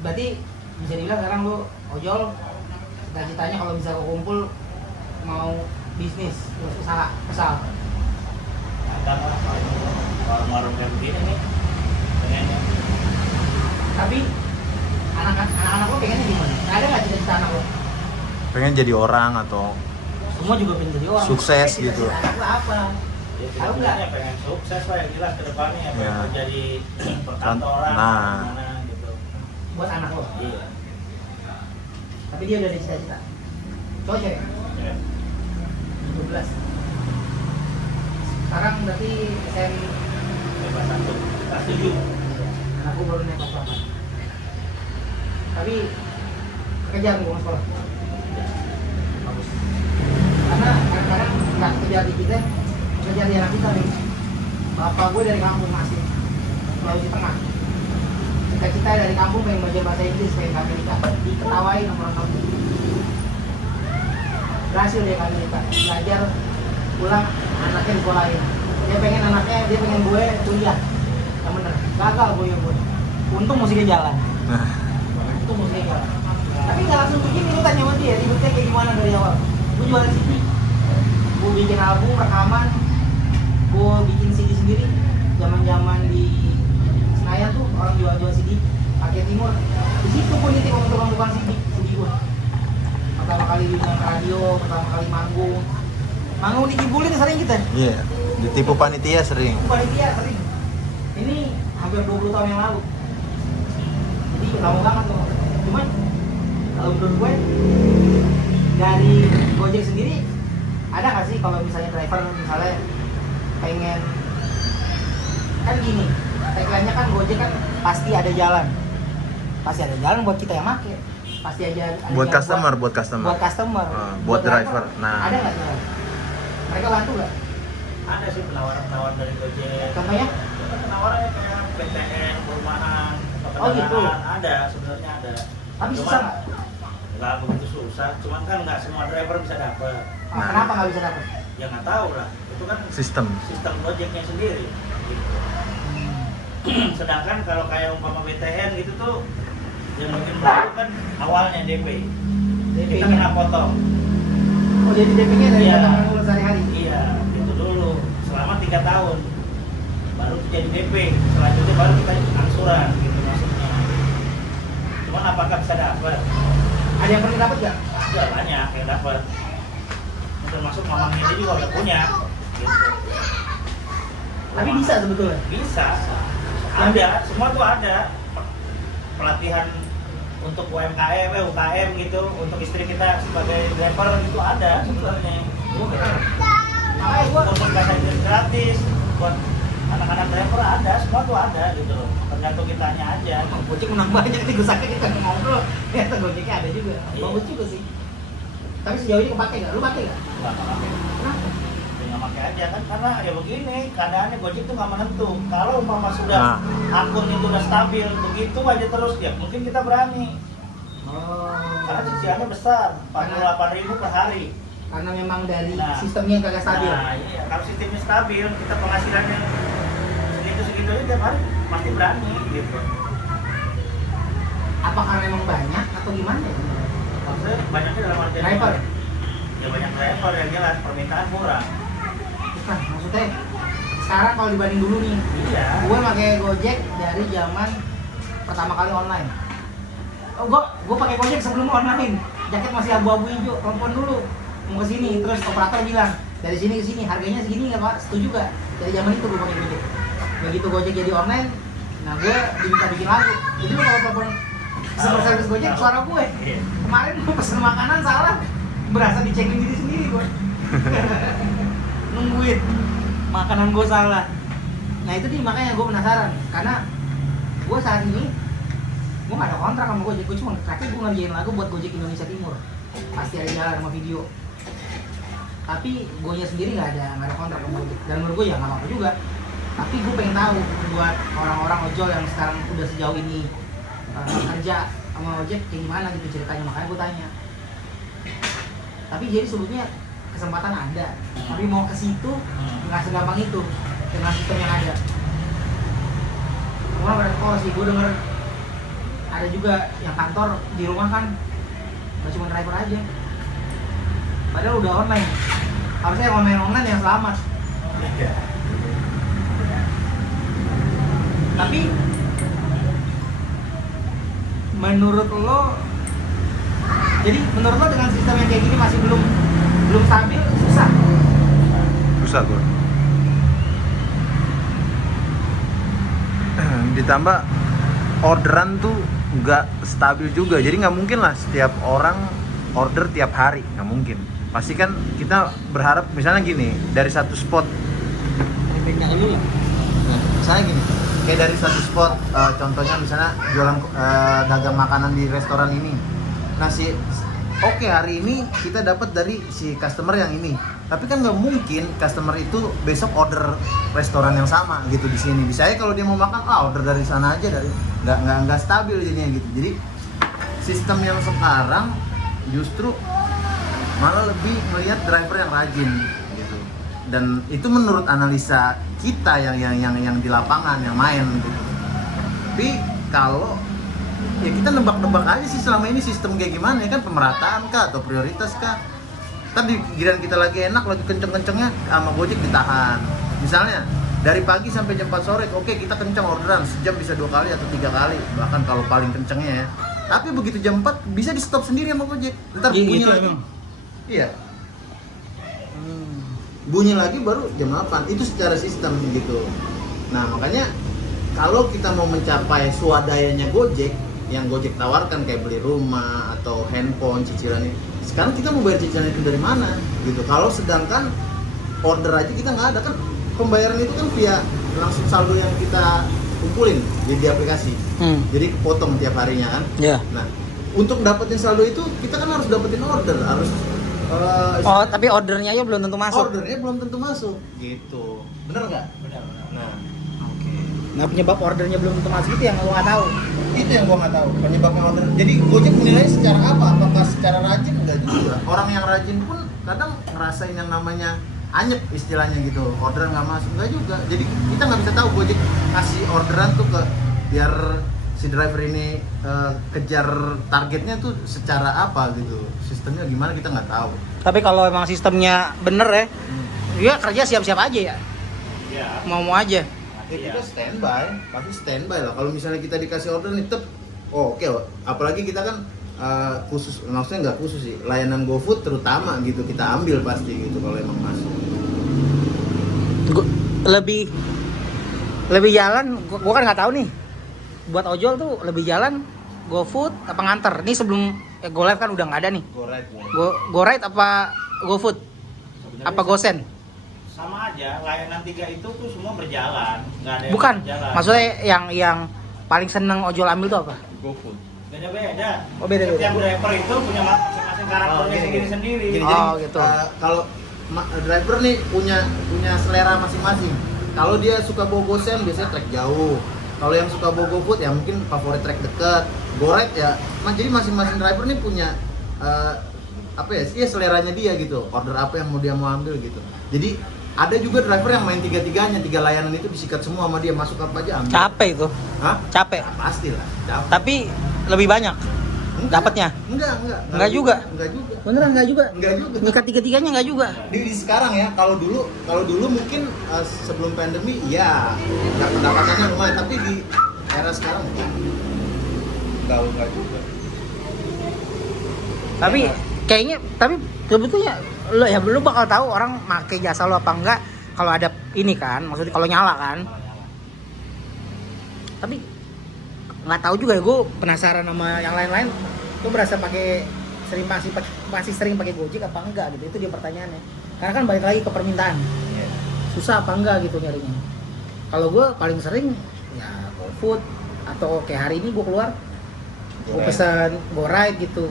Berarti bisa dibilang sekarang lu ojol, cita-citanya kalau bisa kumpul mau bisnis, terus usaha. Ada lah warung-warung kayak begini nih pengennya. Tapi anak-anak lo pengennya gimana? Ada nggak cita-cita anak lo? Pengen jadi orang atau Semua juga pengen jadi orang. Sukses Cita-cita gitu. Anak lo apa? Ya, Tahu nggak? cita-citanya pengen sukses lah yang jelas ke depannya, Ya. pengen jadi perkantoran Nah. gimana gitu. Buat anak lo. Iya. Tapi dia udah ada cita-cita. Cowok cewek? Ya. 12. Sekarang berarti SM Kelas 1, kelas 7. anakku baru naik kelas 8. Tapi kekejar gue mau sekolah. Bagus. Karena kadang-kadang nggak kejar di kita, kejar di anak kita nih. Bapak gue dari kampung asli, Sulawesi Tengah. Cita-cita dari kampung pengen belajar bahasa Inggris, pengen ke Amerika. Diketawain sama orang kampung. Berhasil dia ke Amerika, belajar, pulang anaknya disekolahin. Dia pengen gue kuliah. Yang bener, gagal gue. Untung musiknya jalan. Untung musiknya jalan. Tapi nggak langsung begini, lu tanya sama dia, ribetnya kayak gimana dari awal. Gue jualan CD, gue bikin album, rekaman, gue bikin CD sendiri. Zaman di Senayan tuh orang jual CD, pakai Timur. Di situ gue nitip sama tukang CD gue. Pertama kali diundang ke radio, pertama kali manggung dikibulin sering kita. iya, ditipu panitia sering. Panitia sering. Ini hampir 20 tahun yang lalu. Jadi lama banget tuh. Cuman kalau menurut gue dari Gojek sendiri ada nggak sih kalau misalnya driver misalnya pengen kan gini, tagline-nya kan Gojek kan pasti ada jalan buat kita yang make, pasti aja ada Buat jalan customer. buat driver. Nah, ada nggak tuh? Mereka bantu nggak? Ada sih penawaran dari Gojek. Contohnya? Penawarannya kayak PTN, perumahan, Oh, gitu. Ada, sebenarnya ada. Tapi Cuman, susah nggak? nggak begitu susah, cuman kan nggak semua driver bisa dapat. Ah, kenapa nggak bisa dapet? Ya nggak tahu lah, itu kan sistem. Gojeknya sendiri. Gitu. Sedangkan kalau kayak umpama BTN gitu tuh, yang bikin baru kan awalnya DP. Kita kena potong. Oh, jadi DP-nya dari Iya. potongan dulu sehari-hari? Iya, itu dulu selama 3 tahun. Baru jadi DP, selanjutnya baru kita angsuran gitu maksudnya. Cuman apakah bisa dapat? Ada yang pernah dapet nggak? Ya banyak yang dapat. Termasuk mamang ini juga udah punya. Gitu. Tapi bisa sebetulnya. Bisa. Ada, semua tuh ada. Pelatihan untuk UKM gitu, untuk istri kita sebagai driver itu ada sebenarnya. Makanya gua untuk bahasa Inggris gratis buat anak-anak driver ada, semua tuh ada gitu loh. Tergantung kitanya aja. Gojek menang banyak nih, gue sakit kita ngobrol. Ternyata Gojeknya ada juga. Iya. Bagus juga sih. Tapi sejauh ini kepake nggak? Lu pakai nggak? Nggak pakai. Kenapa? Nggak pakai aja kan, karena ya begini keadaannya Gojek tuh nggak menentu. Kalau umpama sudah akun itu udah stabil begitu aja terus ya mungkin kita berani. Karena cicilannya besar, 48.000 per hari. Karena memang dari Nah. sistemnya yang kagak stabil. Nah, iya. Kalau sistemnya stabil, kita penghasilannya segitu aja tiap hari pasti berani gitu. Apa karena memang banyak atau gimana ya? Maksudnya banyaknya dalam artian Driver? ya banyak driver yang jelas permintaan kurang. Bukan, maksudnya sekarang kalau dibanding dulu nih, Iya. gue pakai Gojek dari zaman pertama kali online. Oh, gue pakai Gojek sebelum online. Jaket masih abu-abu hijau, telepon dulu mau ke sini, terus operator bilang dari sini ke sini harganya segini nggak Pak? Setuju nggak? Dari zaman itu gue pakai Gojek. Begitu Gojek jadi online, nah gue diminta bikin lagu. Jadi lu kalau telepon customer service Gojek suara gue. Iya. Kemarin gue pesen makanan salah, berasa dicekin diri sendiri gue. Nungguin makanan gue salah. Nah itu dia makanya gue penasaran, karena gue saat ini gue gak ada kontrak sama Gojek, gue cuma terakhir gue ngerjain lagu buat Gojek Indonesia Timur, pasti ada jalan sama video. Tapi gue nya sendiri gak ada kontrak sama Gojek, dan menurut gue ya gak apa-apa juga. Tapi gue pengen tahu buat orang-orang ojol yang sekarang udah sejauh ini kerja sama Gojek kayak gimana gitu ceritanya, makanya gue tanya. Tapi jadi sebetulnya kesempatan ada, tapi mau ke situ nggak segampang itu dengan sistem yang ada. Gimana toko sih, gue denger ada juga yang kantor di rumah kan nggak cuma driver aja, padahal udah online. Harusnya yang online yang selamat. Iya. Tapi menurut lo, jadi menurut lo dengan sistem yang kayak gini masih belum stabil, susah. Susah gue. Ditambah orderan tuh nggak stabil juga, jadi nggak mungkin lah setiap orang order tiap hari, nggak mungkin. Pasti kan kita berharap misalnya gini, dari satu spot, misalnya gini, kayak dari satu spot, contohnya misalnya jualan dagang makanan di restoran ini. Nah oke, hari ini kita dapat dari si customer yang ini, tapi kan nggak mungkin customer itu besok order restoran yang sama gitu di sini. Bisa aja kalau dia mau makan, order dari sana aja, dari nggak stabil jadinya gitu. Jadi sistem yang sekarang justru malah lebih melihat driver yang rajin gitu. Dan itu menurut analisa kita yang di lapangan, yang main gitu. Tapi kalau ya kita nebak-nebak aja sih selama ini sistem kayak gimana ya kan, pemerataan kah atau prioritas kah. Ntar di giliran kita lagi enak, lagi kenceng-kencengnya sama Gojek ditahan. Misalnya dari pagi sampai jam 4 sore, oke kita kenceng orderan, sejam bisa 2 kali atau 3 kali, bahkan kalau paling kencengnya ya. Tapi begitu jam 4 bisa di stop sendiri sama Gojek. Ntar bunyi gitu lagi. emang. Iya. Bunyi lagi baru jam 8. Itu secara sistem gitu. Nah, makanya kalau kita mau mencapai swadayanya Gojek, yang Gojek tawarkan kayak beli rumah atau handphone cicilannya, sekarang kita mau bayar cicilan itu dari mana gitu. Kalau sedangkan order aja kita nggak ada kan, pembayaran itu kan via langsung saldo yang kita kumpulin di aplikasi. Jadi kepotong tiap harinya kan. Iya. Nah, untuk dapetin saldo itu kita kan harus dapetin order, harus Tapi ordernya aja belum tentu masuk. ordernya belum tentu masuk gitu. Bener nggak? Benar. Nah, Nah, penyebab ordernya belum tentu masuk itu yang lo nggak tahu. itu yang gua nggak tahu penyebabnya order. Jadi Gojek menilai secara apa? Apakah secara rajin? Enggak juga. Orang yang rajin pun kadang ngerasain yang namanya anyep istilahnya gitu. Orderan nggak masuk enggak juga. Jadi kita nggak bisa tahu Gojek ngasih orderan tuh ke biar si driver ini kejar targetnya tuh secara apa gitu. Sistemnya gimana kita nggak tahu. Tapi kalau emang sistemnya bener ya, dia kerja siap-siap aja ya. Iya. Mau aja. Ya kita standby, pasti standby lah. Kalau misalnya kita dikasih order nih, oke. Apalagi kita kan khusus, maksudnya nggak khusus sih, layanan GoFood terutama gitu kita ambil pasti gitu kalau emang masuk. Lebih jalan, gua kan nggak tahu nih. Buat ojol tuh lebih jalan GoFood apa nganter? Ini sebelum GoLive kan udah nggak ada nih. GoRide apa GoFood? Apa GoSend? Sama aja, layanan 3 itu tuh semua berjalan, nggak ada yang Bukan. berjalan. Maksudnya yang paling seneng ojol ambil tuh apa? GoFood. Beda-beda. Oh, beda-beda. Setiap driver itu punya masing-masing karakternya sendiri-sendiri. Oh, gitu. Kalau driver nih punya selera masing-masing. Kalau dia suka bawa GoSend biasanya trek jauh. Kalau yang suka bawa GoFood ya mungkin favorit trek dekat. GoRide ya, jadi masing-masing driver nih punya seleranya dia gitu. Order apa yang dia mau ambil gitu. Jadi ada juga driver yang main tiga-tiganya, 3 layanan itu disikat semua sama dia, masuk apa aja ambil. Capek itu. Hah? Capek. Ya, pastilah, capek. Tapi lebih banyak dapatnya. Enggak juga. Enggak juga. Beneran enggak juga. Enggak juga. Ngikat tiga-tiganya enggak juga. Di sekarang ya, kalau dulu mungkin sebelum pandemi ya pendapatannya lumayan, tapi di era sekarang enggak juga. Tapi kayaknya sebetulnya lu bakal tahu orang pakai jasa lo apa enggak kalau ada ini kan, maksudnya kalau nyala kan. Tapi nggak tahu juga ya, gue penasaran sama yang lain-lain. Lu berasa masih sering pakai Gojek apa enggak gitu? Itu dia pertanyaannya. Karena kan balik lagi ke permintaan. Susah apa enggak gitu nyarinya. Kalau gue paling sering ya GoFood atau kayak hari ini gue keluar gue pesan GoRide gitu.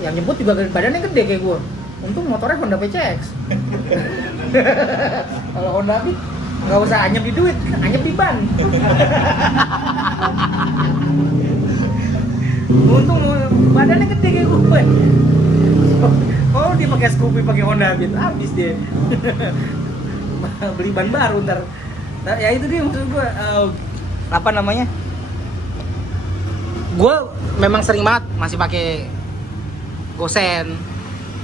Yang nyebut juga badannya gede kayak gue. Untung motornya Honda PCX. Kalau Honda Beat nggak usah anyep di duit, anyep di ban. Untung badannya gede kayak gue. Oh dia pakai Scoopy pakai Honda Beat, habis dia. Beli ban baru ntar. Nah, ya itu dia maksud gue. apa namanya? Gue memang sering banget masih pakai GoSend,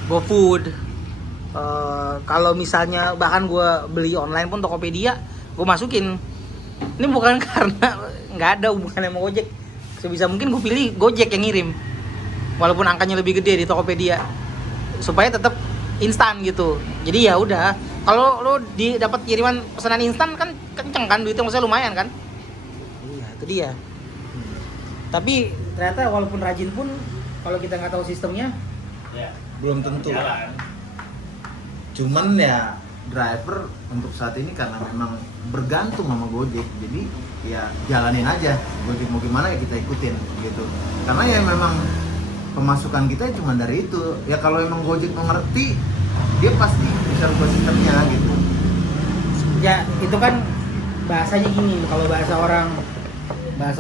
GoFood. Kalau misalnya bahkan gue beli online pun Tokopedia, gue masukin. Ini bukan karena nggak ada hubungannya sama Gojek. Sebisa mungkin gue pilih Gojek yang ngirim, walaupun angkanya lebih gede di Tokopedia, supaya tetap instan gitu. Jadi ya udah, kalau lo dapat kiriman pesanan instan kan kenceng kan duitnya, maksudnya lumayan kan. Iya, itu dia. Tapi ternyata walaupun rajin pun kalau kita nggak tahu sistemnya Ya, belum tentu. jalan. Cuman ya driver untuk saat ini karena memang bergantung sama Gojek, jadi ya jalanin aja. Gojek mau gimana ya kita ikutin gitu. Karena ya memang pemasukan kita cuma dari itu. Ya kalau emang Gojek mengerti, dia pasti bisa rubah sistemnya gitu. ya itu kan bahasanya gini. Kalau bahasa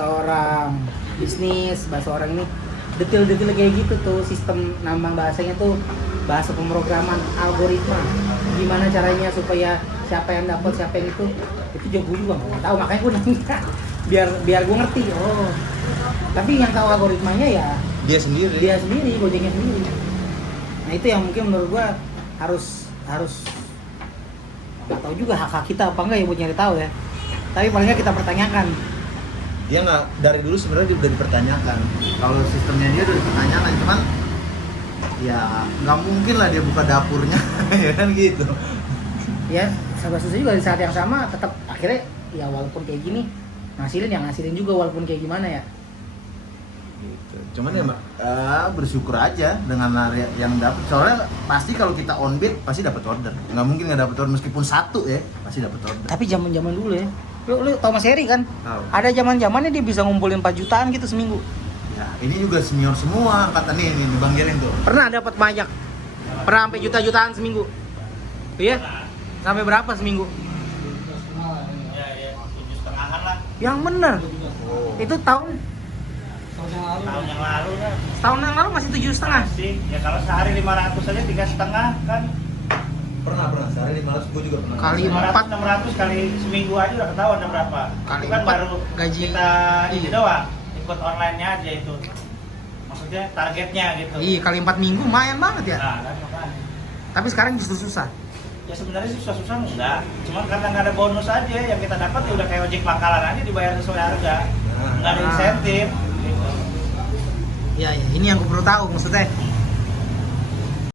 orang bisnis, bahasa orang ini detail-detail kayak gitu tuh, sistem nambang bahasanya tuh bahasa pemrograman, algoritma, gimana caranya supaya siapa yang dapat siapa yang itu juga gue juga nggak tahu, makanya gue nanya biar gue ngerti. Oh, tapi yang tahu algoritmanya ya Dia sendiri. Gojeknya sendiri. Nah itu yang mungkin menurut gue harus nggak tahu juga hak kita apa enggak ya buat nyari tahu ya, tapi paling nggak kita pertanyakan. Dia nggak, dari dulu sebenarnya dia udah dipertanyakan. Kalau sistemnya dia udah dipertanyakan, cuman ya nggak mungkin lah dia buka dapurnya ya kan gitu. Ya serba susah juga, di saat yang sama tetap akhirnya ya walaupun kayak gini ngasilin juga walaupun kayak gimana ya Gitu. Cuman ya bersyukur aja dengan yang dapat. Soalnya pasti kalau kita on bid pasti dapat order. Nggak mungkin nggak dapat order meskipun satu ya, pasti dapat order. tapi zaman dulu ya, lu tau Mas Heri kan, Tahu. ada zamannya dia bisa ngumpulin 4 jutaan gitu seminggu. Ya, ini juga senior semua angkatan ini di Bang Giring tuh. Pernah dapat banyak, pernah sampai jutaan seminggu. Iya, sampai berapa seminggu? Ya, 7,5-an lah. Yang bener Oh. itu tahun Tahun yang lalu kan. setahun yang lalu masih 7,5. Masih. Ya kalau sehari 500 aja 3,5 kan. Pernah sehari 500 gue juga pernah. Kali 500, 600 kali seminggu aja udah ketahuan ada berapa. Kali Itu kan 4 baru gaji. kita ini doang, ikut online-nya aja itu. Maksudnya targetnya gitu. Iya, kali 4 minggu lumayan banget ya. Nah, kan makanya. Tapi sekarang justru susah. Ya sebenarnya sih susah-susah enggak. Cuman karena nggak ada bonus aja yang kita dapat ya udah kayak ojek pangkalan aja dibayar sesuai harga. Nggak ada Ah. insentif. Gitu. Ya, ini yang gue perlu tahu maksudnya.